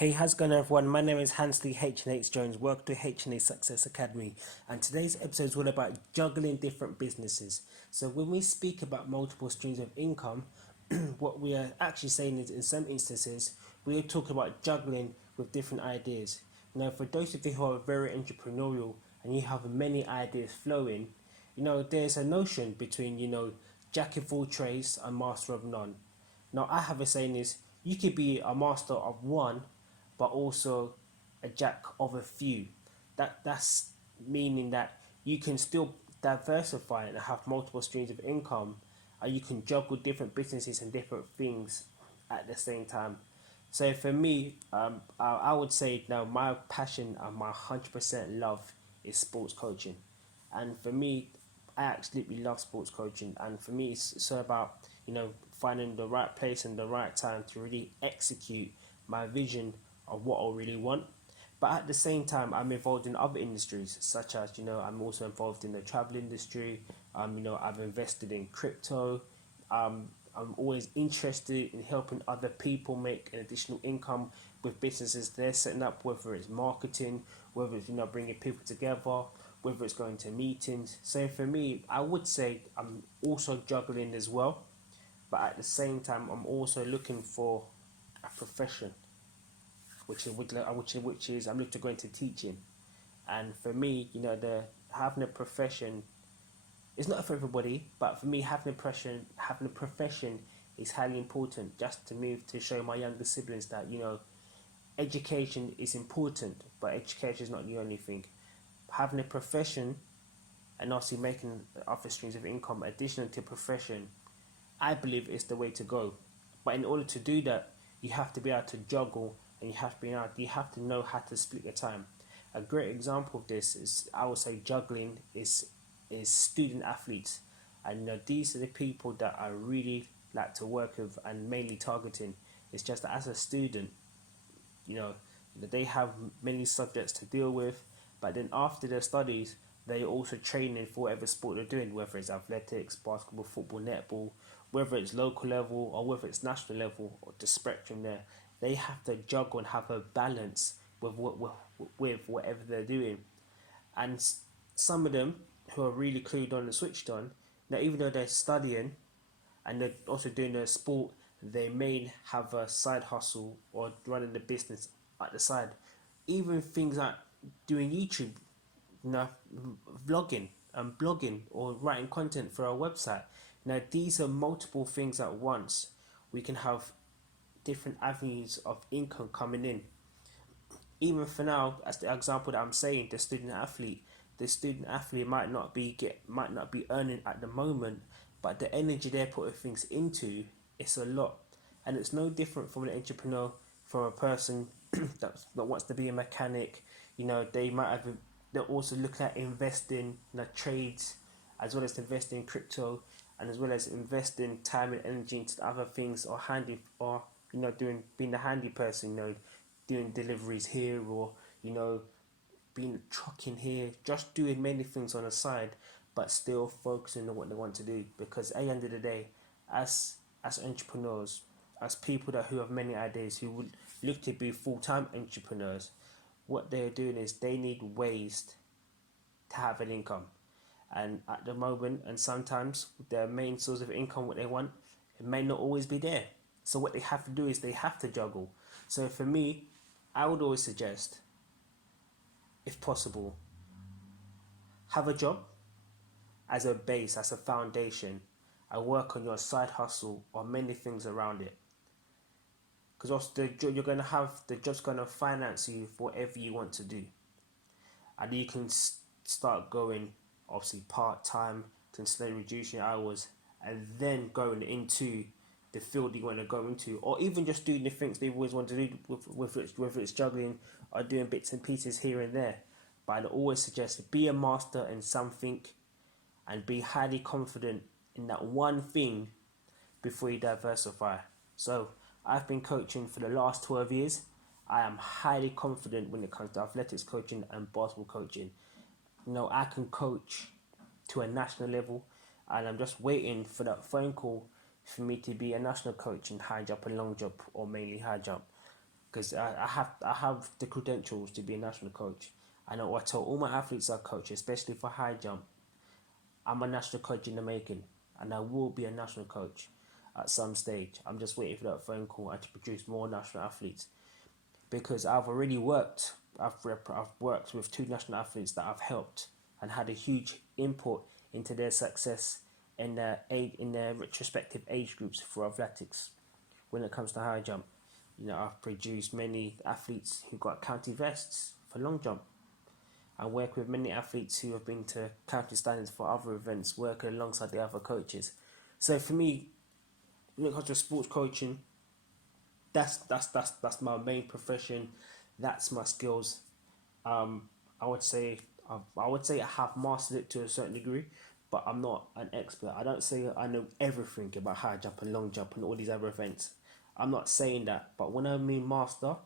Hey, how's it going, everyone? My name is Hansley HNH Jones, work to HNH Success Academy, and today's episode is all about juggling different businesses. So, when we speak about multiple streams of income, what we are actually saying is, in some instances, we are talking about juggling with different ideas. Now, for those of you who are very entrepreneurial and you have many ideas flowing, there's a notion between, jack of all trades and master of none. Now, I have a saying is, you could be a master of one but also a jack of a few. That's meaning that you can still diversify and have multiple streams of income, and you can juggle different businesses and different things at the same time. So for me, I would say now my passion and my 100% love is sports coaching, and for me, I absolutely love sports coaching, and for me, it's all about finding the right place and the right time to really execute my vision of what I really want. But at the same time, I'm involved in other industries, such as I'm also involved in the travel industry. I've invested in crypto. I'm always interested in helping other people make an additional income with businesses they're setting up, whether it's marketing, whether it's bringing people together, whether it's going to meetings. So for me, I would say I'm also juggling as well, but at the same time, I'm also looking for a profession, which is I'm looking to go into teaching. And for me, the having a profession is not for everybody, but for me, having a profession is highly important. Just to move to show my younger siblings that education is important, but education is not the only thing. Having a profession and also making other streams of income additional to profession, I believe is the way to go. But in order to do that, you have to be able to juggle, and you have to know how to split your time. A great example of this is, I would say, juggling is student athletes, and these are the people that I really like to work with and mainly targeting. It's just that as a student, you know they have many subjects to deal with, but then after their studies they also training for whatever sport they're doing, whether it's athletics, basketball, football, netball, whether it's local level or whether it's national level, or the spectrum there. They have to juggle and have a balance with whatever they're doing. And some of them who are really clued on and switched on, now even though they're studying and they're also doing their sport, they may have a side hustle or running the business at the side. Even things like doing YouTube, you know, vlogging and blogging or writing content for our website. Now these are multiple things at once. We can have different avenues of income coming in. Even for now, as the example that I'm saying, the student athlete might not be earning at the moment, but the energy they're putting things into, it's a lot. And it's no different from an entrepreneur, from a person that wants to be a mechanic. They're also looking at investing in the trades, as well as investing in crypto, and as well as investing time and energy into other things, or handy, or doing being the handy person, doing deliveries here, or being a trucking here, just doing many things on the side, but still focusing on what they want to do. Because at the end of the day, as entrepreneurs, as people who have many ideas, who would look to be full-time entrepreneurs, what they're doing is they need ways to have an income. And at the moment, and sometimes their main source of income, what they want, it may not always be there. So what they have to do is they have to juggle. So for me, I would always suggest, if possible, have a job as a base, as a foundation, and work on your side hustle or many things around it. Because also you're going to have the job's going to finance you for whatever you want to do, and you can start going obviously part time to slowly reduce your hours, and then going into the field you want to go into, or even just doing the things they always want to do, whether it's juggling or doing bits and pieces here and there. But I'd always suggest be a master in something and be highly confident in that one thing before you diversify. So I've been coaching for the last 12 years. I am highly confident when it comes to athletics coaching and basketball coaching. I can coach to a national level, and I'm just waiting for that phone call for me to be a national coach in high jump and long jump, or mainly high jump. because I have the credentials to be a national coach. I know I tell all my athletes I coach, especially for high jump, I'm a national coach in the making, and I will be a national coach at some stage. I'm just waiting for that phone call and to produce more national athletes, because I've already worked. I've worked with two national athletes that I've helped and had a huge input into their success in their respective age groups for athletics. When it comes to high jump, I've produced many athletes who got county vests for long jump. I work with many athletes who have been to county standards for other events, working alongside the other coaches. So for me, when it comes to sports coaching, that's my main profession. That's my skills. I would say I have mastered it to a certain degree, but I'm not an expert. I don't say I know everything about high jump and long jump and all these other events. I'm not saying that, but when I mean master,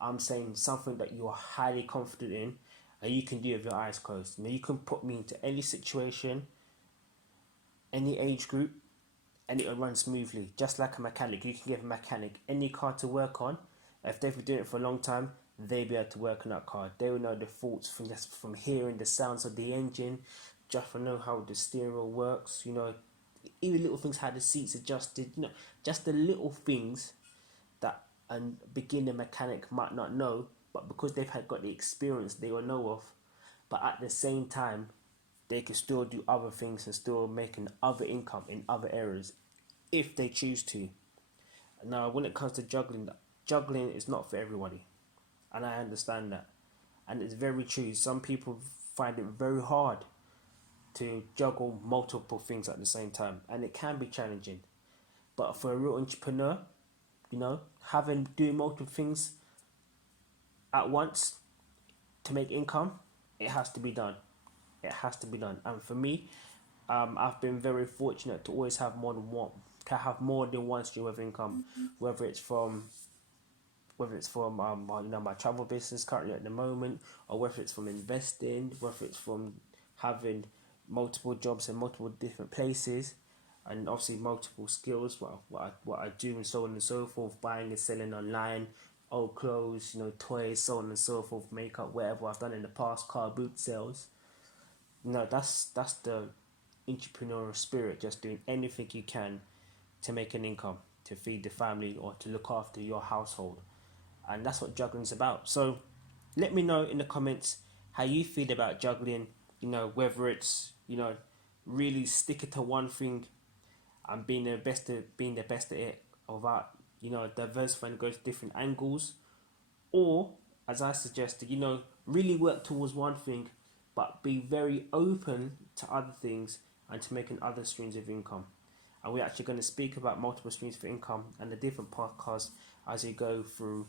I'm saying something that you are highly confident in and you can do with your eyes closed. You can put me into any situation, any age group, and it'll run smoothly. Just like a mechanic, you can give a mechanic any car to work on. If they've been doing it for a long time, they'll be able to work on that car. They will know the faults from hearing the sounds of the engine, just from know how the stereo works. Even little things, how the seats adjusted. Just the little things that a beginner mechanic might not know, but because they've got the experience, they will know of. But at the same time, they can still do other things and still making other income in other areas if they choose to. Now, when it comes to juggling is not for everybody, and I understand that, and it's very true. Some people find it very hard to juggle multiple things at the same time, and it can be challenging. But for a real entrepreneur, doing multiple things at once to make income, it has to be done. It has to be done. And for me, I've been very fortunate to always have more than one stream of income, whether it's from my travel business currently at the moment, or whether it's from investing, whether it's from having multiple jobs in multiple different places, and obviously multiple skills, what I do, and so on and so forth, buying and selling online, old clothes, toys, so on and so forth, makeup, whatever I've done in the past, car boot sales. That's the entrepreneurial spirit, just doing anything you can to make an income, to feed the family, or to look after your household. And that's what juggling's about. So let me know in the comments how you feel about juggling, whether it's, really sticking to one thing and being the best at it, without, diversifying, go to different angles, or as I suggested, really work towards one thing but be very open to other things and to making other streams of income. And we're actually going to speak about multiple streams of income and the different podcasts as we go through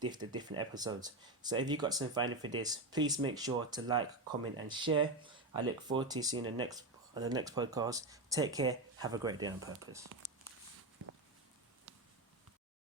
the different episodes. So if you got some value for this, please make sure to like, comment and share. I look forward to seeing you on the next podcast. Take care. Have a great day on purpose.